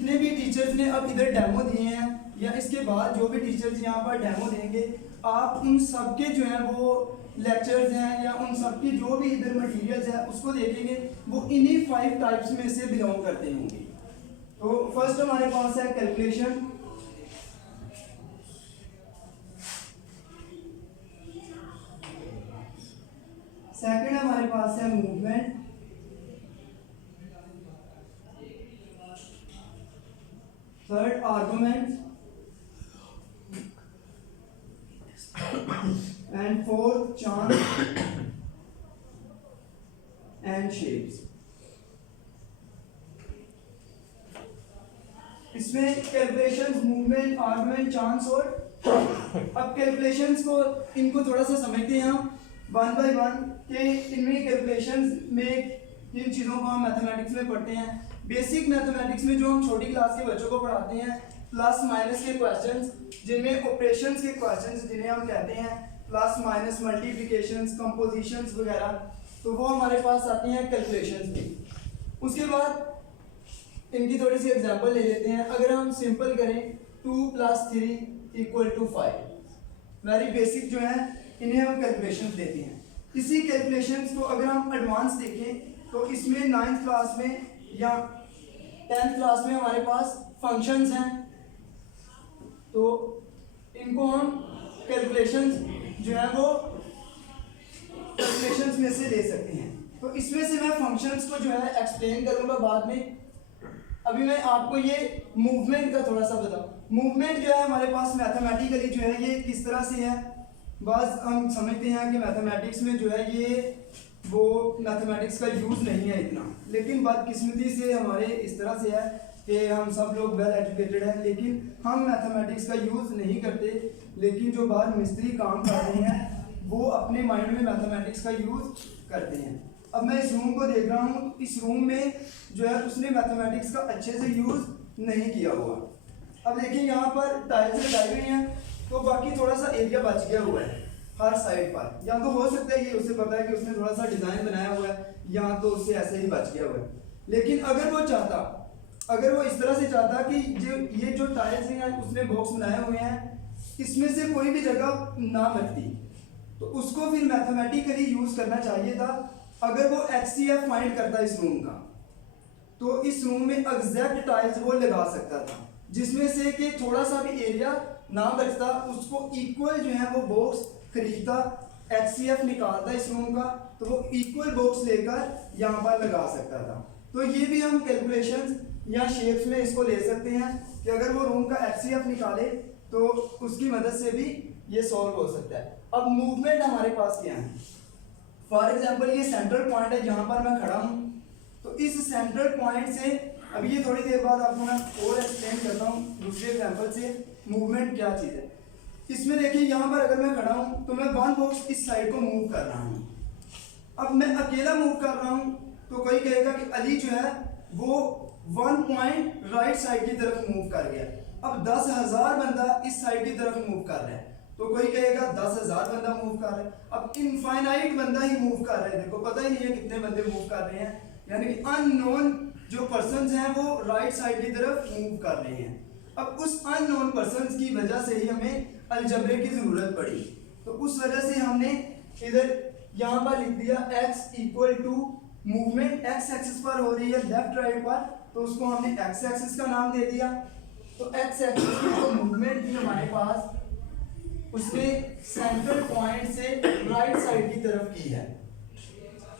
जितने भी टीचर्स ने अब इधर डेमो दिए हैं या इसके बाद जो भी टीचर्स यहाँ पर डेमो देंगे, आप उन सब के जो है वो लेक्चर्स हैं या उन सब की जो भी इधर मटेरियल्स है उसको देखेंगे, वो इन्हीं 5 टाइप्स में से बिलोंग करते होंगे। तो फर्स्ट हमारे पास है कैलकुलेशन, सेकंड हमारे पास है movement, third argument and fourth chance and shapes. इसमें कैलकुलेशंस, मूवमेंट, आर्गुमेंट, चांस और अब कैलकुलेशंस को इनको थोड़ा सा समझते हैं हम वन बाय वन कि इनमें कैलकुलेशंस में जिन चीज़ों को हम मैथमेटिक्स में पढ़ते हैं, बेसिक मैथमेटिक्स में जो हम छोटी क्लास के बच्चों को पढ़ाते हैं, प्लस माइनस के क्वेश्चंस जिनमें ऑपरेशंस के क्वेश्चंस जिन्हें हम कहते हैं प्लस माइनस, मल्टीप्लिकेशंस, कंपोजिशंस वगैरह, तो वो हमारे पास आती हैं कैलकुलेशंस में। उसके बाद इनकी थोड़ी सी एग्जांपल ले लेते हैं। अगर हम सिंपल करें 2 + 3 = 5, वेरी बेसिक जो है इन्हें हम कैलकुलेशंस देते हैं। इसी कैलकुलेशंस को अगर हम एडवांस देखें तो इसमें 9th क्लास में या 10th क्लास में हमारे पास फंक्शंस हैं, तो इनको हम कैलकुलेशंस जो है वो कैलकुलेशंस में से ले सकते हैं। तो इसमें से मैं फंक्शंस को जो है एक्सप्लेन करूंगा बाद में। अभी मैं आपको ये मूवमेंट का थोड़ा सा बताऊं। मूवमेंट जो है हमारे पास मैथमेटिकली जो है ये किस तरह से है। बस हम समझते हैं कि मैथमेटिक्स में जो है ये वो मैथमेटिक्स का यूज़ नहीं है इतना, लेकिन बदकिस्मती से हमारे इस तरह से है कि हम सब लोग वेल एजुकेटेड हैं लेकिन हम मैथमेटिक्स का यूज़ नहीं करते। लेकिन जो बाहर मिस्त्री काम कर रहे हैं वो अपने माइंड में मैथमेटिक्स का यूज़ करते हैं। अब मैं इस रूम को देख रहा हूँ, इस रूम में जो है उसने मैथमेटिक्स का अच्छे से यूज़ नहीं किया हुआ। अब देखिए यहाँ पर टाइल्स लगाई हुई हैं, तो बाकी थोड़ा सा एरिया बच गया हुआ है हर साइड पर। या तो हो सकता है ये उसे पता है कि उसने थोड़ा सा डिज़ाइन बनाया हुआ है, या तो उससे ऐसे ही बच गया हुआ है। लेकिन अगर वो चाहता, अगर वो इस तरह से चाहता कि ये जो टाइल्स हैं उसने बॉक्स बनाए हुए हैं इसमें से कोई भी जगह ना बचती, तो उसको फिर मैथमेटिकली यूज़ करना चाहिए था। अगर वो HCF फाइंड करता इस रूम का, तो इस रूम में एग्जैक्ट टाइल्स वो लगा सकता था, जिसमें से कि थोड़ा सा भी एरिया ना बचता, उसको इक्वल जो है वो बॉक्स खरीदता, HCF निकालता इस रूम का, तो वो इक्वल बॉक्स लेकर यहाँ पर लगा सकता था। तो ये भी हम कैलकुलेशंस या शेप्स में इसको ले सकते हैं कि अगर वो रूम का HCF निकाले तो उसकी मदद से भी ये सॉल्व हो सकता है। अब मूवमेंट हमारे पास क्या है, फॉर एग्जाम्पल ये सेंट्रल पॉइंट है जहाँ पर मैं खड़ा हूँ, तो इस सेंट्रल पॉइंट से अब ये थोड़ी देर बाद आपको मैं और एक्सप्लेन करता हूँ दूसरे एग्जाम्पल से मूवमेंट क्या चीज़ है। इसमें देखिए यहाँ पर अगर मैं खड़ा हूँ तो मैं वन बॉक्स इस साइड को मूव कर रहा हूँ। अब मैं अकेला मूव कर रहा हूँ तो कोई कहेगा कि अली जो है वो 1 पॉइंट राइट साइड की तरफ मूव कर गया। अब 10,000 बंदा इस साइड की तरफ मूव कर रहा है, तो कोई कहेगा 10,000 बंदा मूव कर रहा है। अब इनफाइनाइट बंदा ही मूव कर रहे हैं, देखो पता ही नहीं है कितने बंदे मूव कर रहे हैं, यानी कि अननोन जो पर्सन्स हैं वो राइट साइड की तरफ मूव कर रहे हैं। अब उस अननोन पर्सन्स की वजह से ही हमें अलजबरे की जरूरत पड़ी, तो उस वजह से हमने इधर यहाँ पर लिख दिया x = मूवमेंट x एक्सिस पर हो रही है लेफ्ट राइट पर, तो उसको हमने x एक्सिस का नाम दे दिया। तो x एक्सिस की जो मूवमेंट थी हमारे पास उसके सेंट्रल पॉइंट से राइट साइड की तरफ की है।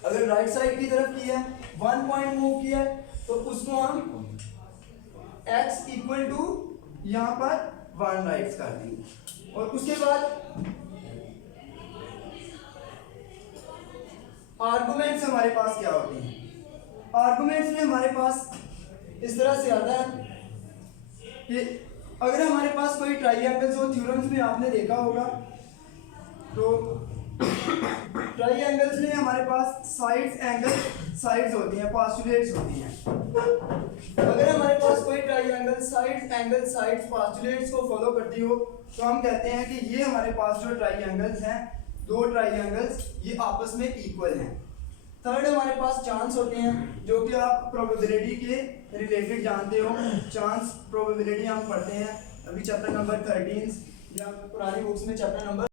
अगर राइट साइड की तरफ की है 1 पॉइंट मूव किया है तो उसको हम x = यहाँ पर 1 राइट कर देंगे। और उसके बाद आर्गुमेंट्स हमारे पास क्या होते हैं। आर्गुमेंट्स में हमारे पास इस तरह से आता है कि अगर हमारे पास कोई ट्राइएंगल्स हो, थ्योरम्स में आपने देखा होगा, तो ट्राइएंगल्स में हमारे पास साइड्स, एंगल, साइड्स होती हैं, पोस्टुलेट्स होती हैं। अगर हमारे पास कोई triangle sides, angle, sides, postulates को फॉलो करती हो तो हम कहते हैं कि ये हमारे पास जो ट्राइएंगल्स हैं, 2 ट्राइएंगल्स, ये आपस में इक्वल हैं। थर्ड हमारे पास चांस होते हैं, जो कि आप प्रोबेबिलिटी के रिलेटेड जानते हो, चांस प्रोबेबिलिटी हम पढ़ते हैं अभी चैप्टर नंबर 13 या पुरानी बुक्स में चैप्टर नंबर